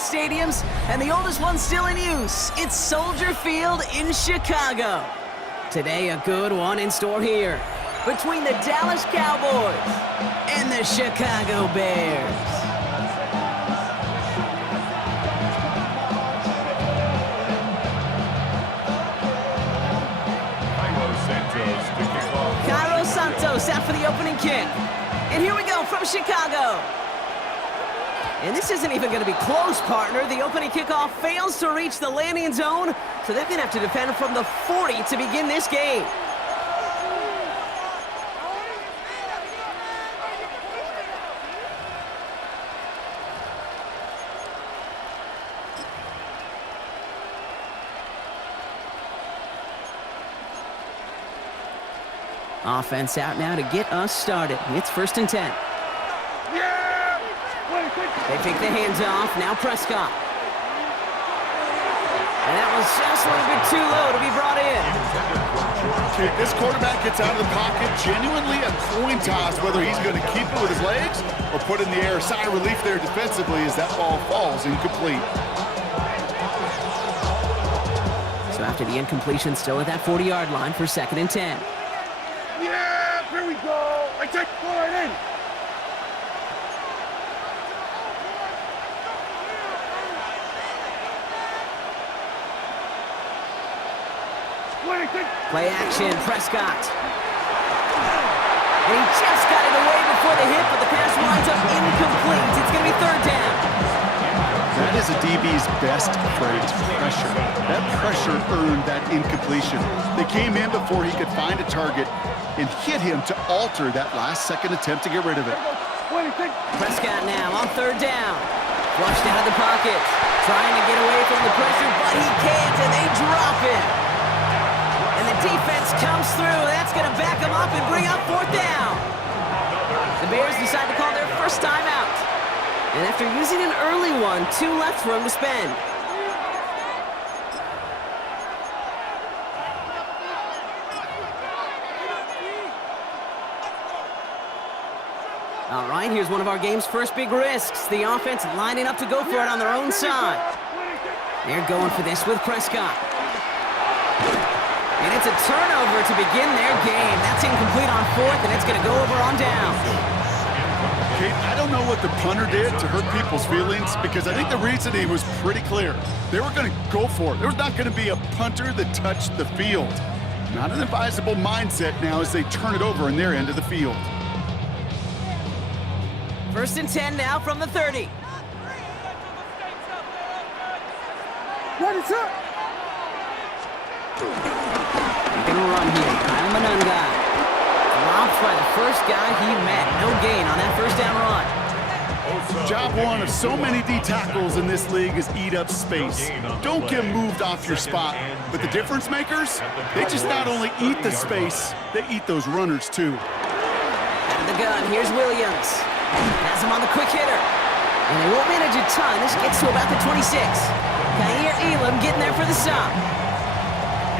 stadiums, and the oldest one still in use. It's Soldier Field in Chicago. Today, a good one in store here between the Dallas Cowboys and the Chicago Bears. Santos out for the opening kick. And here we go from Chicago. And this isn't even going to be close, partner. The opening kickoff fails to reach the landing zone, so they're going to have to defend from the 40 to begin this game. Offense out now to get us started. It's 1st and 10. They take the hands off. Now Prescott. And that was just a little bit too low to be brought in. Okay, this quarterback gets out of the pocket. Genuinely a coin toss whether he's going to keep it with his legs or put it in the air. Sigh of relief there defensively as that ball falls incomplete. So after the incompletion, still at that 40-yard line for 2nd and 10. Yeah, here we go. I take it in. Play action, Prescott. And he just got it away before the hit, but the pass winds up incomplete. It's going to be 3rd down. That is a DB's best friend, pressure. That pressure earned that incompletion. They came in before he could find a target and hit him to alter that last-second attempt to get rid of it. Prescott now on 3rd down. Flushed out of the pocket. Trying to get away from the pressure, but he can't, and they drop it. And the defense comes through. That's going to back them up and bring up 4th down. The Bears decide to call their first timeout. And after using an early one, 2 left for him to spend. All right, here's one of our game's first big risks. The offense lining up to go for it on their own side. They're going for this with Prescott. And it's a turnover to begin their game. That's incomplete on 4th, and it's going to go over on down. Okay, I don't know what the punter did to hurt people's feelings because I think the reasoning was pretty clear. They were going to go for it. There's not going to be a punter that touched the field. Not an advisable mindset now as they turn it over in their end of the field. 1st and 10 now from the 30. What is up? He's going to run here. Kyle Manunga. Dropped by the first guy he met. No gain on that 1st down run. Job one of so many D tackles in this league is eat up space. Don't get moved off your spot. But the difference makers, they just not only eat the space, they eat those runners too. Out of the gun, here's Williams. Has him on the quick hitter. And they won't manage a ton. This gets to about the 26. Kaiir Elam getting there for the stop.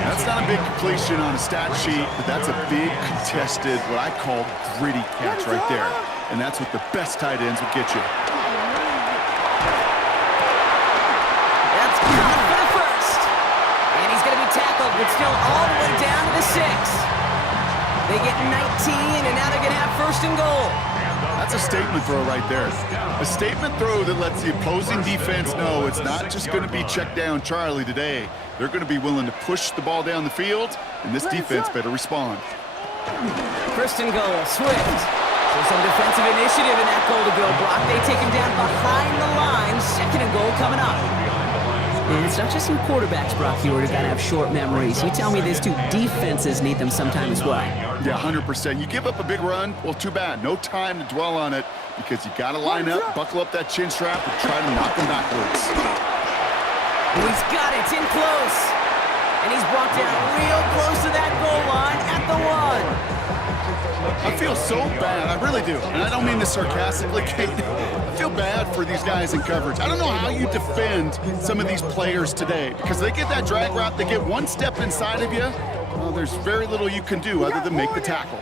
That's not a big completion on a stat sheet, but that's a big contested, what I call gritty catch right there. And that's what the best tight ends will get you. That's caught for the 1st. And he's going to be tackled, but still all the way down to the 6. They get 19, and now they're going to have 1st and goal. That's a statement throw right there. A statement throw that lets the opposing defense know it's not just going to be check down Charlie today. They're going to be willing to push the ball down the field, and this defense better respond. 1st and goal, Swift. So some defensive initiative in that goal to go block. They take him down behind the line. 2nd and goal coming up. And it's not just some quarterbacks, Brock, who are going to have short memories. You tell me this too, defenses need them sometime as well. Yeah, 100%. You give up a big run, well, too bad. No time to dwell on it because you got to line up, buckle up that chin strap, and try to knock them backwards. And he's got it in close. And he's brought down real close to that goal line at the 1. I feel so bad. I really do. And I don't mean this sarcastically, Kate. I feel bad for these guys in coverage. I don't know how you defend some of these players today because they get that drag route, they get one step inside of you. Well, there's very little you can do other than make the tackle.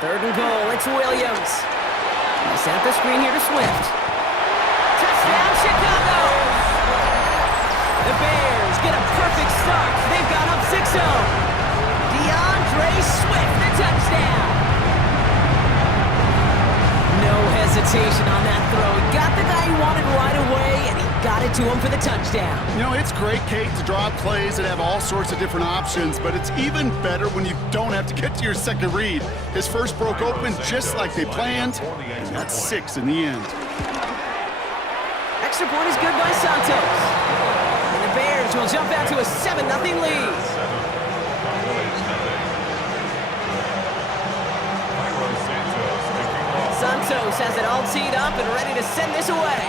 3rd and goal, it's Williams. set up the screen here to Swift. Touchdown, Chicago! The Bears get a perfect start. They've got up 6-0. DeAndre Swift, the touchdown. No hesitation on that throw. He got the guy he wanted right away, and he got it to him for the touchdown. You know, it's great, Kate, to draw up plays that have all sorts of different options, but it's even better when you don't have to get to your second read. His first broke open just like they planned, and that's 6 in the end. Extra point is good by Santos. And the Bears will jump out to a 7-0 lead. Santos has it all teed up and ready to send this away.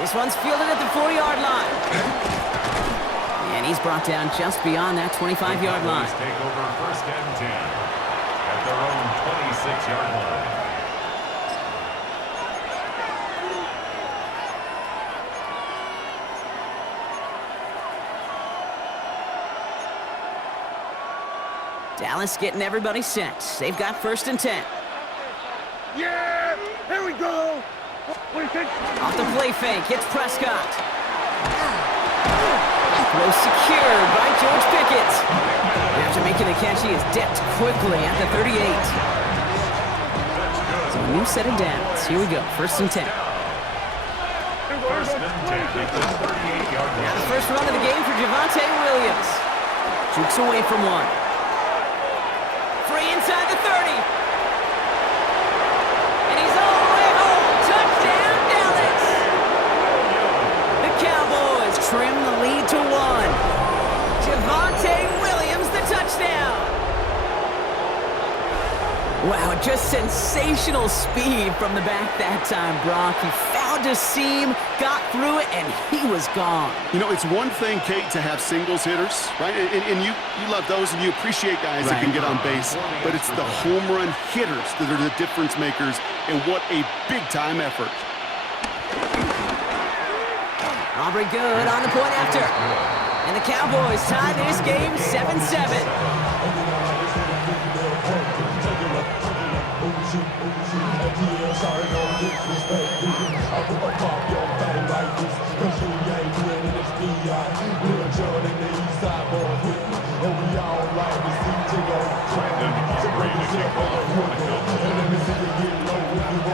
This one's fielded at the 40-yard line. And he's brought down just beyond that 25-yard line. Take over 1st and 10 at their own 26-yard line. Dallas getting everybody set. They've got 1st and 10. Yeah, here we go. What do you think? Off the play fake, hits Prescott. Throw secured by George Pickett. After making the catch, he is decked quickly at the 38. So a new set of downs. Here we go, 1st and 10. 1st and 10 at the 38-yard line. Now the first run of the game for Javonte Williams. Jukes away from one. Free inside the 30. And he's all the way home. Touchdown, Dallas. The Cowboys trim the lead to 1. Javonte Williams, the touchdown. Wow, just sensational speed from the back that time, Brock. He found a seam, got through it, and he was gone. You know, it's one thing, Kate, to have singles hitters, right? And you love those and you appreciate guys that can get on base. But it's the home run hitters that are the difference makers, and what a big-time effort. Aubrey good on the point after. And the Cowboys tie this game 7-7.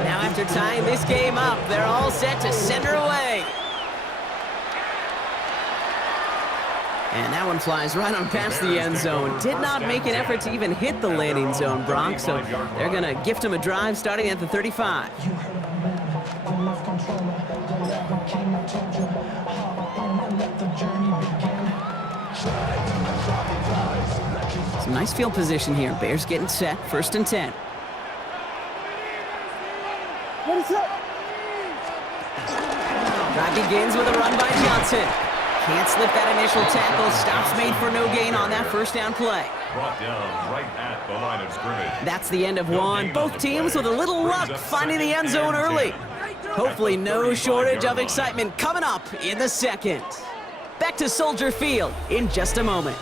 Now after tying this game up, they're all set to send her away. And that one flies right on past the end zone. Did not make an effort to even hit the landing zone, Brock, so they're going to gift him a drive starting at the 35. Some nice field position here. Bears getting set, 1st and 10. What is up? Drive begins with a run by Johnson. Can't slip that initial tackle. Stops made for no gain on that 1st down play. Brought down right at the line of scrimmage. That's the end of one. Both teams with a little luck finding the end zone early. Hopefully no shortage of excitement coming up in the second. Back to Soldier Field in just a moment.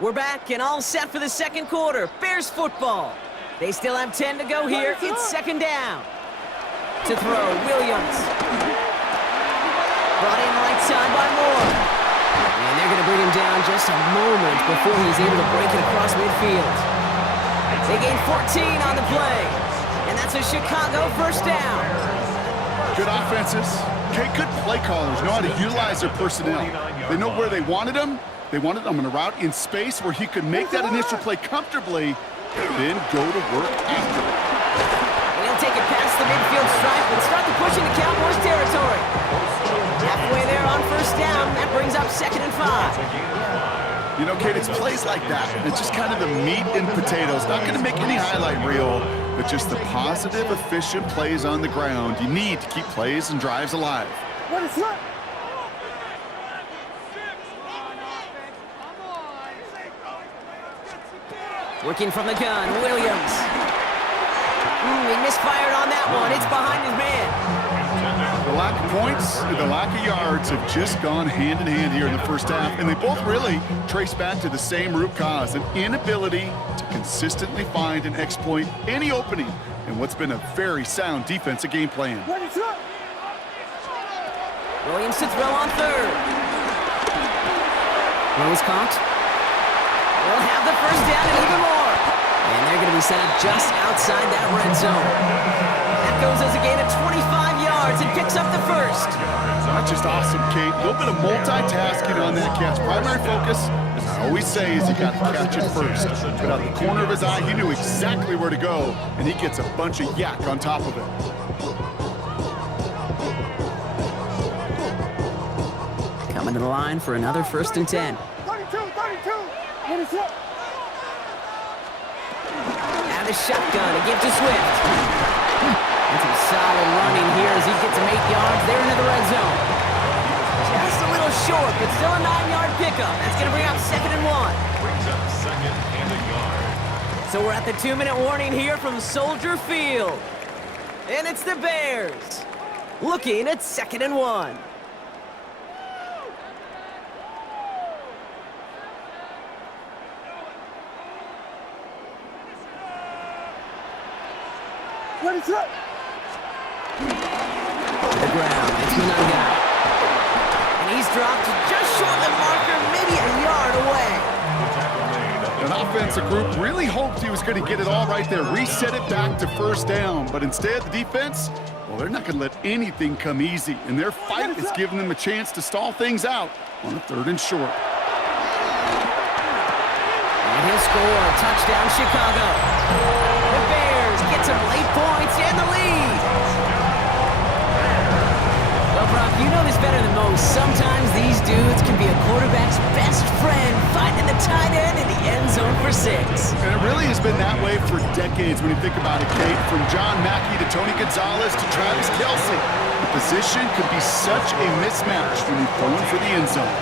We're back and all set for the second quarter. Bears football. They still have 10 to go here. It's 2nd down. To throw, Williams. Brought in right side by Moore. And they're going to bring him down just a moment before he's able to break it across midfield. They gain 14 on the play. And that's a Chicago 1st down. Good offenses. Okay, good play callers know how to utilize their personnel. They know where they wanted them. They wanted him in a route in space where he could make that initial play comfortably, then go to work after it. And he'll take it past the midfield stripe and start to push into Cowboys territory. Halfway there on 1st down, that brings up 2nd and 5. You know, Kate, it's plays like that. It's just kind of the meat and potatoes. Not going to make any highlight reel, but just the positive, efficient plays on the ground. You need to keep plays and drives alive. What is up? Working from the gun, Williams. He misfired on that one. It's behind his man. lack of points and the lack of yards have just gone hand in hand here in the first half, and they both really trace back to the same root cause, an inability to consistently find and exploit any opening in what's been a very sound defensive game plan. Williams to throw on third. Rose caught. They'll have the first down and even more. And they're going to be set up just outside that red zone. That goes as a gain of 25 yards and picks up the first. That's just awesome, Kate. A little bit of multitasking on that catch. Primary focus, as I always say, is you got to catch it first. But out of the corner of his eye, he knew exactly where to go, and he gets a bunch of yak on top of it. Coming to the line for another 1st and 10. 32. What is up? Out of shotgun, a give to Swift. And some solid running here as he gets him 8 yards there into the red zone. Just a little short, but still a 9-yard pickup. That's going to bring up 2nd and 1. Brings up 2nd and a yard. So we're at the 2-minute warning here from Soldier Field. And it's the Bears looking at 2nd and 1. What is up? To the ground, it's Munanga. And he's dropped just short of the marker, maybe a yard away. An offensive group really hoped he was going to get it all right there, reset it back to 1st down. But instead, the defense, well, they're not going to let anything come easy. And their fight is giving them a chance to stall things out on a 3rd and short. And he'll score. Touchdown, Chicago. The Bears get some late points and the lead. Well, Brock, you know this better than most. Sometimes these dudes can be a quarterback's best friend, finding the tight end in the end zone for 6. And it really has been that way for decades when you think about it, Kate. From John Mackey to Tony Gonzalez to Travis Kelce. The position could be such a mismatch when you're throwing for the end zone.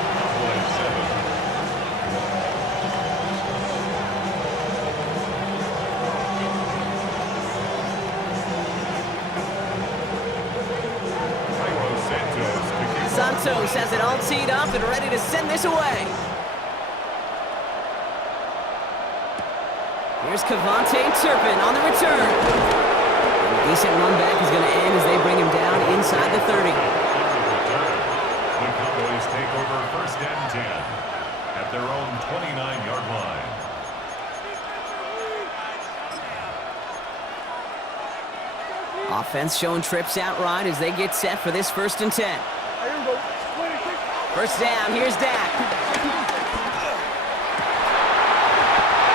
Santos has it all teed up and ready to send this away. Here's Cavante Turpin on the return. And a decent run back is going to end as they bring him down inside the 30. The Cowboys take over 1st and 10 at their own 29-yard line. Offense showing trips out right as they get set for this 1st and 10. 1st down, here's Dak.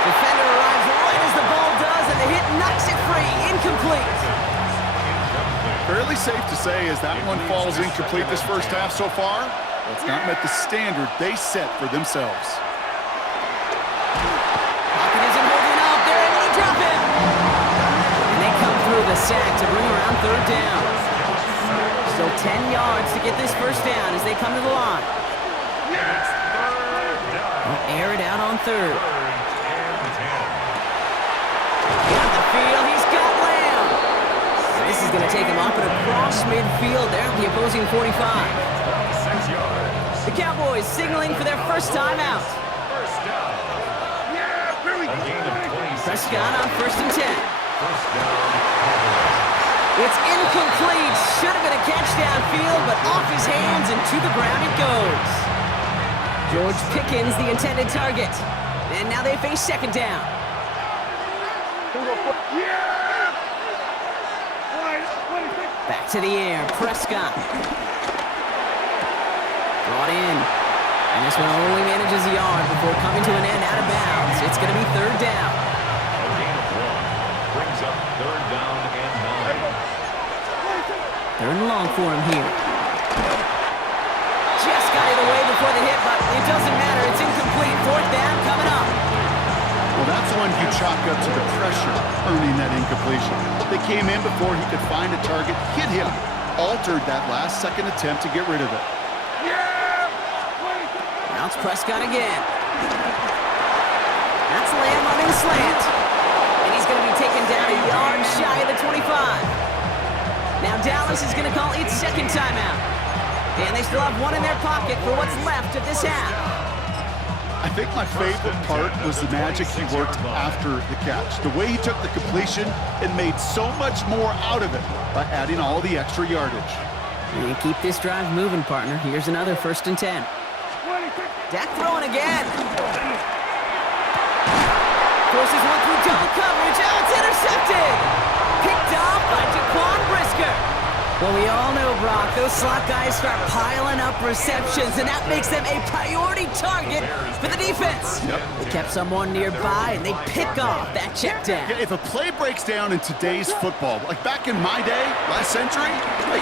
Defender arrives right as the ball does, and the hit knocks it free. Incomplete. Fairly safe to say as that one falls incomplete this first half so far, well, it's not met the standard they set for themselves. Pocket isn't holding up. They're able to drop it. And they come through the sack to bring around 3rd down. Still 10 yards to get this 1st down as they come to the line. They'll air it out on 3rd. Got the field. He's got Lamb. And this is going to take him up and across midfield there at the opposing 45. 6 yards. The Cowboys signaling for their first time out. First down. Yeah, here we A gain of go. 26 Prescott on 1st and 10. First down. Cowboys. It's incomplete. Should have been a catch downfield, but off his hands and to the ground it goes. George Pickens, the intended target. And now they face 2nd down. Yeah! Back to the air. Prescott. Brought in. And this one only manages a yard before coming to an end out of bounds. It's going to be 3rd down. A gain of 1 brings up 3rd down and 9. 3rd and long for him here. Just got it away before the hit, but it doesn't matter. It's incomplete. 4th down coming up. Well, that's one you chalk up to the pressure earning that incompletion. They came in before he could find a target, hit him, altered that last-second attempt to get rid of it. Now it's Prescott again. That's Lamb on his slant. And he's going to be taken down a yard shy of the 25. Now Now Dallas is going to call its second timeout. And they still have one in their pocket for what's left of this half. I think my favorite part was the magic he worked after the catch. The way he took the completion and made so much more out of it by adding all the extra yardage. And keep this drive moving, partner. Here's another 1st and 10. Dak throwing again. Forces one through double coverage. Oh, it's intercepted. Picked off by Jaquan Brisker. Well, we all know, Brock, those slot guys start piling up receptions, and that makes them a priority target for the defense. Yep. They kept someone nearby, and they pick off that check down. Yeah, if a play breaks down in today's football, like back in my day, last century,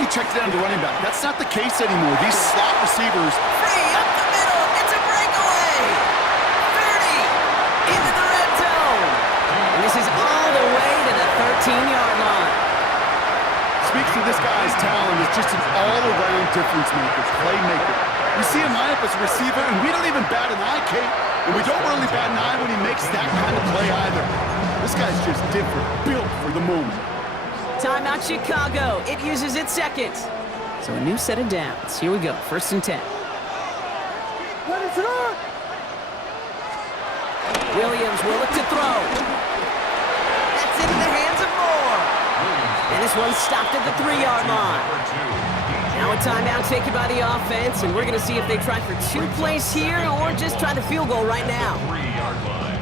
you checked down to running back. That's not the case anymore. These slot receivers. Free up the middle. It's a breakaway. 30 into the red zone. And this is all the way to the 13-yard line. Speaks to this guy's talent as just an all-around difference maker, playmaker. We see him line up as a receiver, and we don't even bat an eye, Kate. And we don't really bat an eye when he makes that kind of play either. This guy's just different, built for the moment. Timeout Chicago. It uses its second. So a new set of downs. Here we go. 1st and 10. Let it run! Williams will look to throw. That's into the hands of Moore. And this one stopped at the 3-yard line. Now a timeout taken by the offense, and we're going to see if they try for 2 plays here or just try the field goal right now.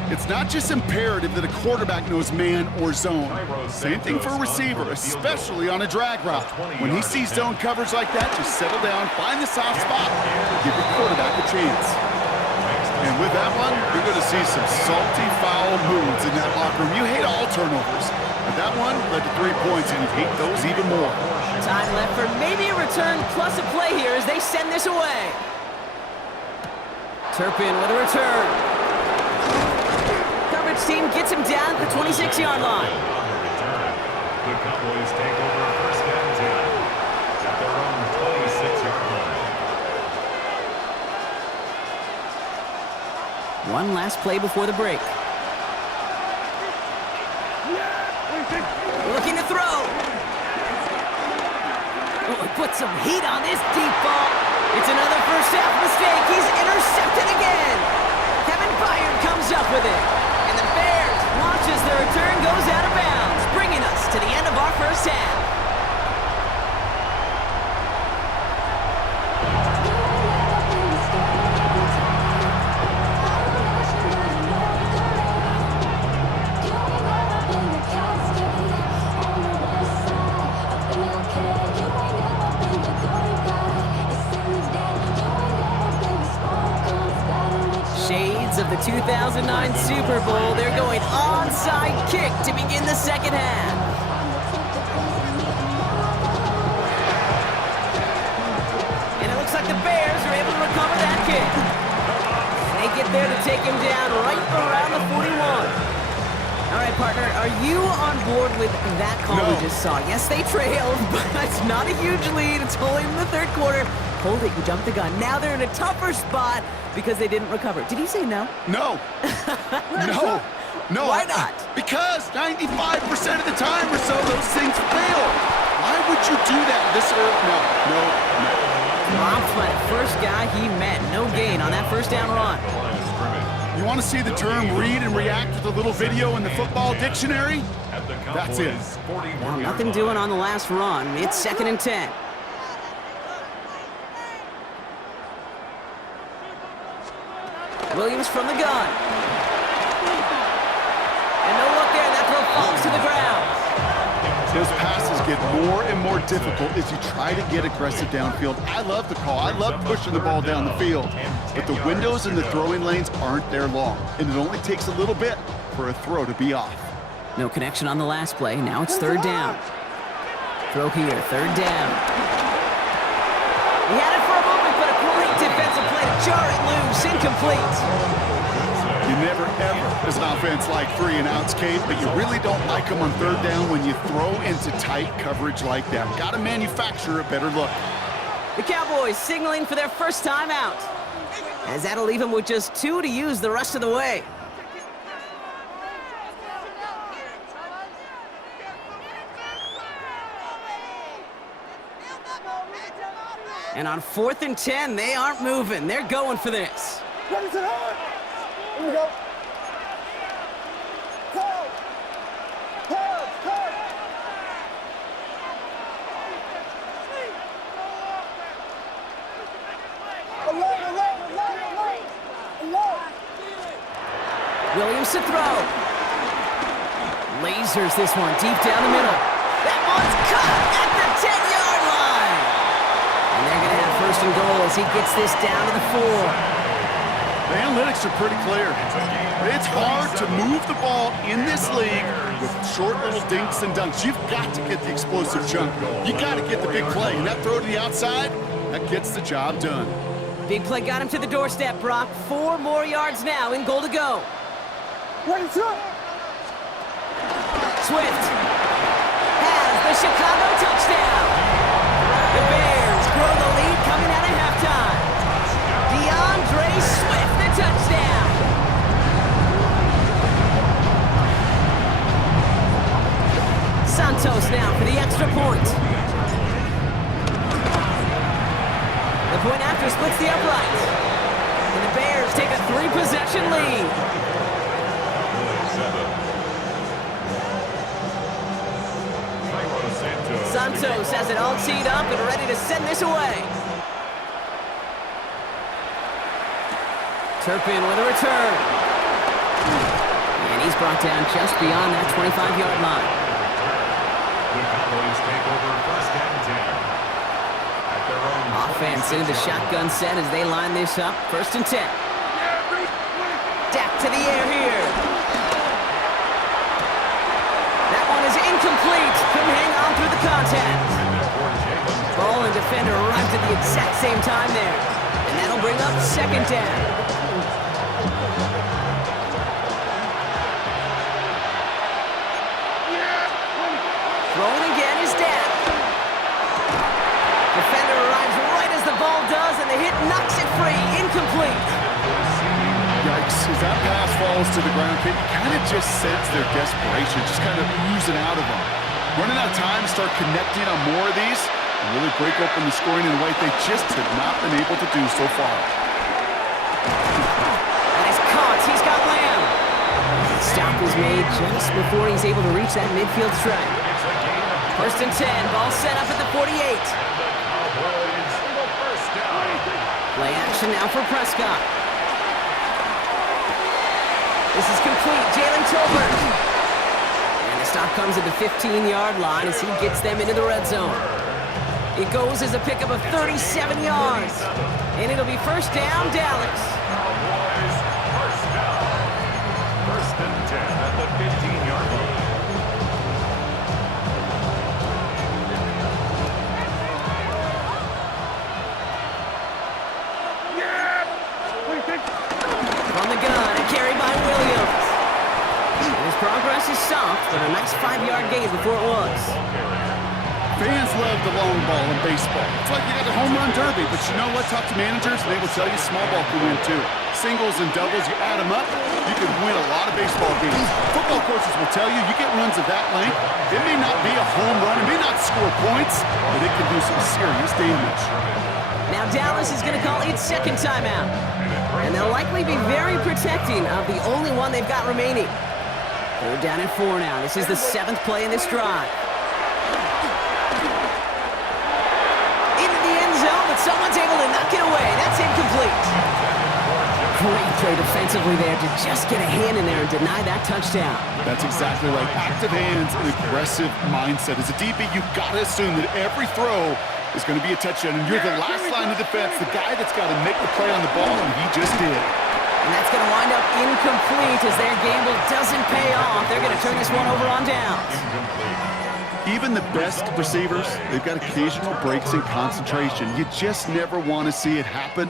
It's not just imperative that a quarterback knows man or zone. Same thing for a receiver, especially on a drag route. When he sees zone coverage like that, just settle down, find the soft spot, give your quarterback a chance. And with that one, you're going to see some salty, foul moods in that locker room. You hate all turnovers. But that one led to 3 points, and you hate those even more. Time left for maybe a return plus a play here as they send this away. Turpin with a return. Coverage team gets him down at the 26-yard line. The Cowboys take over 1st and 10 at their own 26-yard line. One last play before the break. Looking to throw. Oh, put some heat on this deep ball. It's another first half mistake. He's intercepted again. Kevin Byard comes up with it. And the Bears launches their return, goes out of bounds, bringing us to the end of our first half. Of the 2009 Super Bowl, they're going onside kick to begin the second half. And it looks like the Bears are able to recover that kick. They get there to take him down right around the 41. All right, partner, are you on board with that call we just saw? Yes, they trailed, but it's not a huge lead. It's only in the 3rd quarter. Hold it, you jumped the gun. Now they're in a tougher spot because they didn't recover. Did he say no? No. No. Why not? Because 95% of the time or so, those things fail. Why would you do that this early? No. Dropped by the first guy he met. No gain on that first down run. You want to see the term read and react with a little video in the football dictionary? That's it. Well, nothing doing on the last run. It's 2nd and 10. Williams from the gun. And no look there. That throw falls to the ground. Those passes get more and more difficult as you try to get aggressive downfield. I love the call. I love pushing the ball down the field. But the windows in the throwing lanes aren't there long. And it only takes a little bit for a throw to be off. No connection on the last play. Now it's 3rd down. Throw here. 3rd down. He had it for a moment, but a great defensive play to jar it loose. Incomplete. You never, ever, as an offense, like 3 and outs, Kate, but you really don't like them on 3rd down when you throw into tight coverage like that. Got to manufacture a better look. The Cowboys signaling for their first time out, as that'll leave them with just 2 to use the rest of the way. And on 4th and 10, they aren't moving. They're going for this. Here we go. Williams to throw. Lasers this one deep down the middle. That one's caught at the 10-yard line. And they're going to have 1st and goal as he gets this down to the 4. The analytics are pretty clear. It's hard to move the ball in this league with short little dinks and dunks. You've got to get the explosive chunk. You got to get the big play. And that throw to the outside, that gets the job done. Big play got him to the doorstep, Brock. 4 more yards now in goal to go. Swift has the Chicago touchdown. The Bears grow the lead coming out of halftime. DeAndre Swift, the touchdown. Santos now for the extra point. The point after splits the uprights. And the Bears take a 3-possession lead. Santos has it all teed up and ready to send this away. Turpin with a return. And he's brought down just beyond that 25-yard line. The Cowboys take over 1st and 10. At their own Offense into the shotgun set as they line this up. 1st and 10. Dak to the air here. That one is incomplete. Couldn't hang on through the contact. Ball and defender arrived at the exact same time there. And that'll bring up 2nd down. Throwing again is Dak. Defender arrives right as the ball does, and the hit knocks it free. Incomplete. Yikes, as that pass falls to the ground, you kind of just sense their desperation, just kind of oozing out of them. Running out of time to start connecting on more of these and really break open the scoring in a way they just have not been able to do so far. And he's caught. He's got Lamb. Stop is made just before he's able to reach that midfield strike. 1st and 10. Ball set up at the 48. Play action now for Prescott. This is complete. Jalen Tolbert. And the stop comes at the 15-yard line as he gets them into the red zone. It goes as a pickup of 37 yards. And it'll be 1st down, Dallas. Cowboys, 1st down. 1st and 10 at the 15-yard line. From the gun, and carried by Williams. And his progress is soft, but a nice 5-yard gain before it was. Fans love the long ball in baseball. It's like you got the home run derby, but you know what? Talk to managers, and they will tell you small ball can win too. Singles and doubles, you add them up, you can win a lot of baseball games. Football coaches will tell you, you get runs of that length, it may not be a home run, it may not score points, but it can do some serious damage. Now Dallas is going to call its 2nd timeout. And they'll likely be very protecting of the only one they've got remaining. 3rd down and 4 now. This is the 7th play in this drive. Into the end zone, but someone's able to knock it away. That's incomplete. Great play defensively there to just get a hand in there and deny that touchdown. That's exactly right. Active hands and aggressive mindset. As a DB, you've got to assume that every throw is going to be a touchdown, and you're the last line of defense, the guy that's got to make the play on the ball, and he just did. And that's going to wind up incomplete as their gamble doesn't pay off. They're going to turn this one over on downs. Even the best receivers, they've got occasional breaks in concentration. You just never want to see it happen.